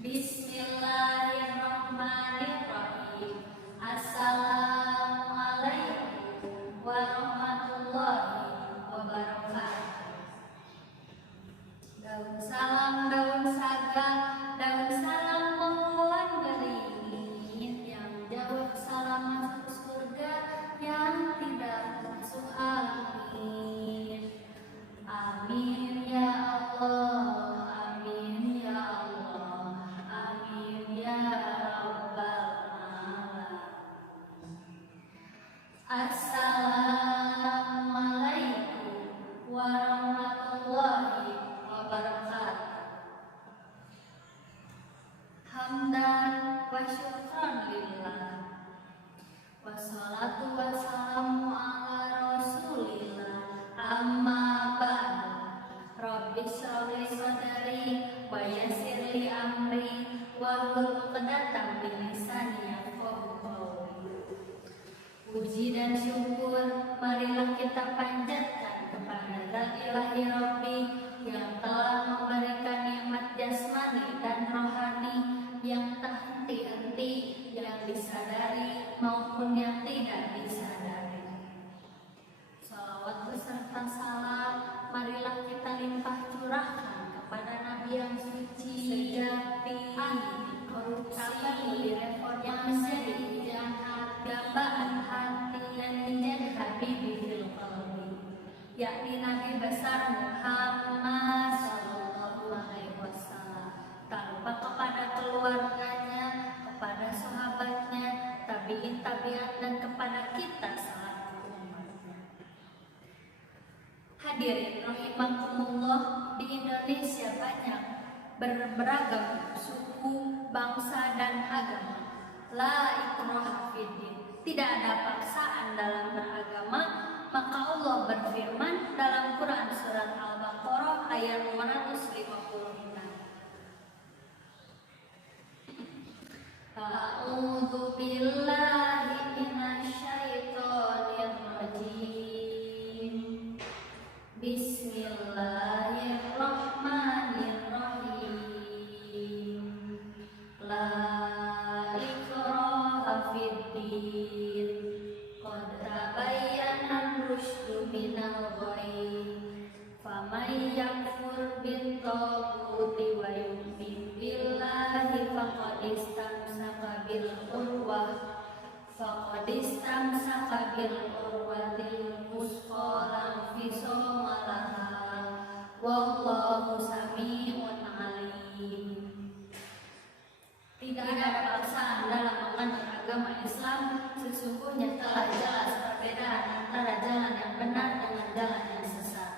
Bismillahirrahmanirrahim. Assalamualaikum warahmatullahi wabarakatuh. Daun salam, daun saga, daun salam pohon beringin, yang jawab salam masuk surga, yang tidak masuk angin. Amin ya Allah, amin ya Allah, amin ya Rabbal alamin. Assalamualaikum warahmatullahi wabarakatuh. Hamdan wa syukran lillah, wassalatu wassalamu ala rasulillah, amma ba'du. Rabbi shrah li sadri wa yassir li amri wahlul 'uqdatam min lisani yafqahu qawli. Puji dan syukur marilah kita panjatkan kepada Zat Ilahi Rabbi yang telah memberikan nikmat jasmani dan rohani yang tak henti-henti, yang disadari maupun yang tidak disadari. Salawat beserta salam marilah kita limpah curahkan kepada Nabi yang suci, sejati, anti korupsi, yang menjadi jahat, gambaan hati, dan menjadi habibi fil qalbi, yakni Nabi besar Muhammad sallallahu alaihi wasallam. Tak lupa kepada keluarganya, kepada sahabatnya, tabi'in tabi'at, dan kepada kita selaku umatnya. Hadirin rahimakumullah, di Indonesia banyak beragam suku, bangsa, dan agama. La ikraha fiddin, tidak ada paksaan dalam beragama. Maka Allah berfirman dalam Quran surat Al-Baqarah ayat 256. A'udzu billahi minasyaitonir rajim. Bismillahirrahmanirrahim. La ikraha fiddin, qad tabayyana ar-rusydu minal ghayy, faman yakfur bit-taghuti wa yu'min billahi faqad istamsaka bil urwatil wuthqa la infisama laha, wallahu sami'un alim. Tidak ada paksaan dalam menganut agama Islam. Sesungguhnya telah jelas perbedaan antara jalan yang benar dengan jalan yang sesat.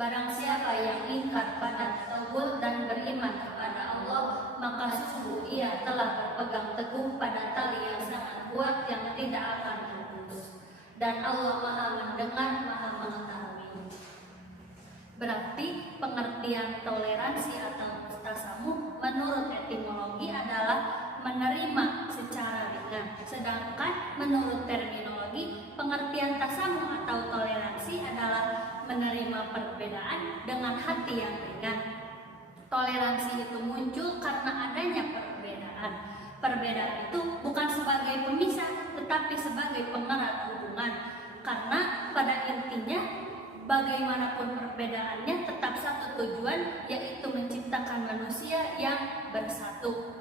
Barang siapa yang ingkar pada tauhid dan beriman kepada Allah, maka sungguh ia telah berpegang teguh pada tali yang sangat kuat yang tidak akan putus. Dan Allah Maha mendengar, Maha mengetahui. Berarti pengertian toleransi atau tasamuh menurut etimologi adalah menerima secara ringan. Sedangkan menurut terminologi, pengertian tasamuh atau toleransi adalah menerima perbedaan dengan hati yang ringan. Toleransi itu muncul karena adanya perbedaan. Perbedaan itu bukan sebagai pemisah, tetapi sebagai pengerat hubungan. Karena pada intinya, bagaimanapun perbedaannya tetap satu tujuan, yaitu menciptakan manusia yang bersatu.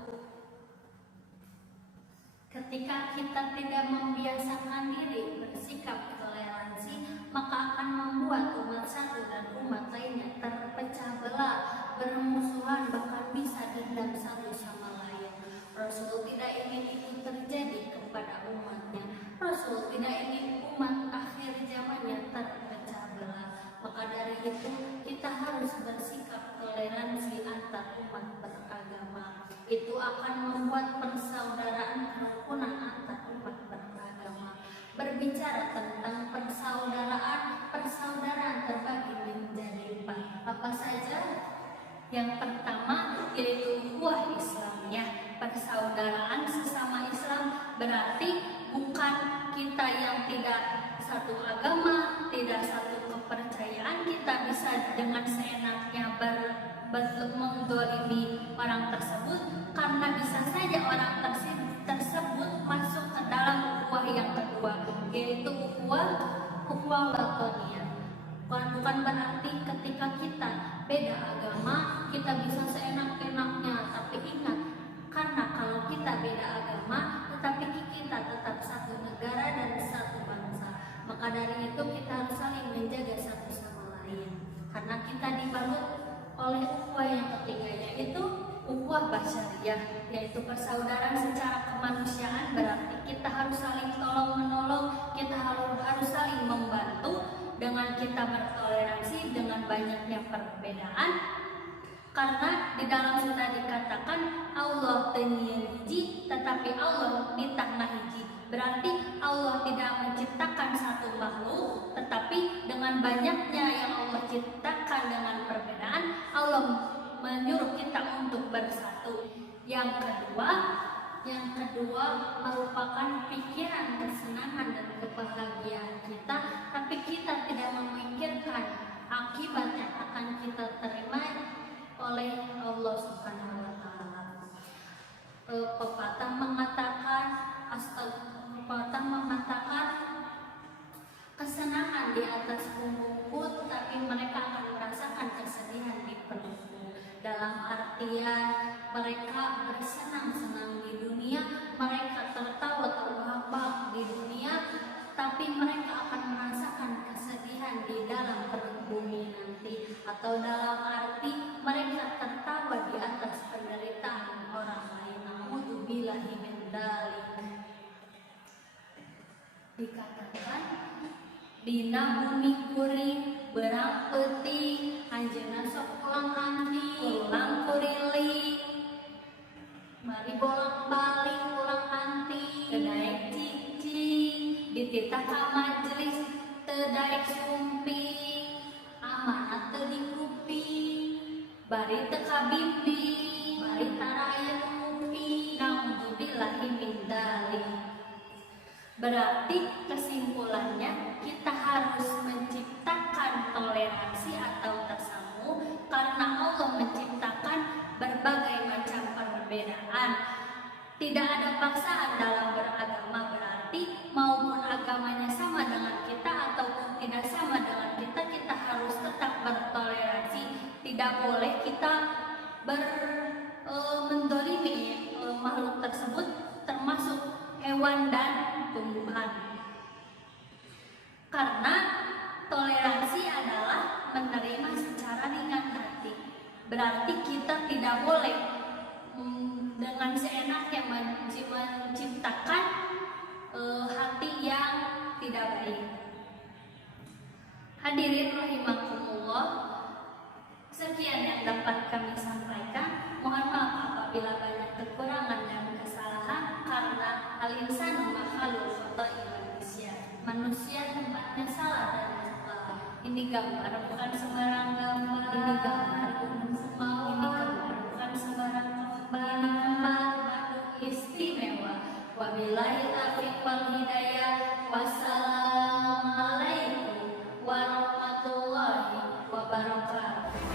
Ketika kita tidak membiasakan diri bersikap toleransi, maka akan membuat umat satu dan umat lainnya terpecah belah, bermusuhan, bahkan bisa dendam satu sama lain. Rasul tidak ingin itu terjadi kepada umatnya. Rasul tidak ingin umat akhir zamannya terpecah belah. Maka dari itu kita harus bersikap toleransi antar umat beragama. Itu akan membuat persaudaraan kerukunan antar umat beragama. Berbicara tentang persaudaraan terbagi menjadi 4. Apa saja? Yang pertama yaitu ukhuwah Islamiyah, persaudaraan sesama Islam. Berarti bukan kita yang tidak satu agama, tidak satu kepercayaan, kita bisa dengan seenaknya mendolimi orang tersebut, karena bisa saja orang tersebut masuk ke dalam ukhuwah yang kedua, yaitu ukhuwah watoniyah. Bukan berarti ketika kita beda agama kita bisa seenak-enaknya, tapi ingat, karena kalau kita beda agama tetapi kita tetap satu negara dan satu bangsa, maka dari itu kita harus saling menjaga satu sama lain, karena kita dibalut oleh ukhuwah yang ketiga, yaitu ukhuwah basyariyah, yaitu persaudaraan secara kemanusiaan. Berarti kita harus saling tolong menolong, kita harus saling membantu dengan kita bertoleransi dengan banyaknya perbedaan, karena di dalam sunnah dikatakan Allah teuing hiji tetapi Allah di tanah hiji. Berarti Allah tidak menciptakan satu makhluk, tetapi dengan banyaknya yang Allah ciptakan dengan perbedaan, Allah menyuruh kita untuk bersatu. Yang kedua merupakan pikiran, kesenangan dan kebahagiaan kita, tapi kita tidak memikirkan akibat yang akan kita terima oleh Allah Subhanahu wa taala. Pepatah mengatakan kesenangan di atas punggungku, tapi mereka akan merasakan kesedihan di perutku. Dalam artian mereka bersenang-senang di dunia, mereka tertawa-tawa di dunia, tapi mereka akan merasakan kesedihan di dalam perut bumi nanti, atau dalam arti mereka tertawa di atas penderitaan orang lain. Na'udzubillahi min dzalik. Dikatakan dina bumi kuring berang peuting, anjeunna sok pulang anti, pulang kuriling, mari bolak-balik pulang anti, kedaek cicing, dititah ka majelis teu daek sumping, amanat teu dikuping, bari teu kabimbing, bari taraya nguping. Na'udzubillahi min dzalik. Berarti kesimpulannya kita harus menciptakan toleransi atau tasamuh, karena Allah menciptakan berbagai macam perbedaan. Tidak ada paksaan dalam beragama, berarti maupun agamanya sama dengan kita ataupun tidak sama dengan kita, kita harus tetap bertoleransi. Tidak boleh kita mendolimi makhluk tersebut, termasuk hewan dan tumbuhan. Karena toleransi adalah menerima secara ringan hati. Berarti kita tidak boleh dengan seenaknya menciptakan hati yang tidak baik. Hadirin rahimakumullah, sekian yang dapat kami sampaikan. Mohon maaf apabila banyak kekurangan dan kesalahan, karena al-insanu makhluk manusia tempatnya salah dan salah. Ini gambar bukan sembarang gambar. Ini gambar bukan sembarang gambar. Ini gambar istimewa. Wabillahi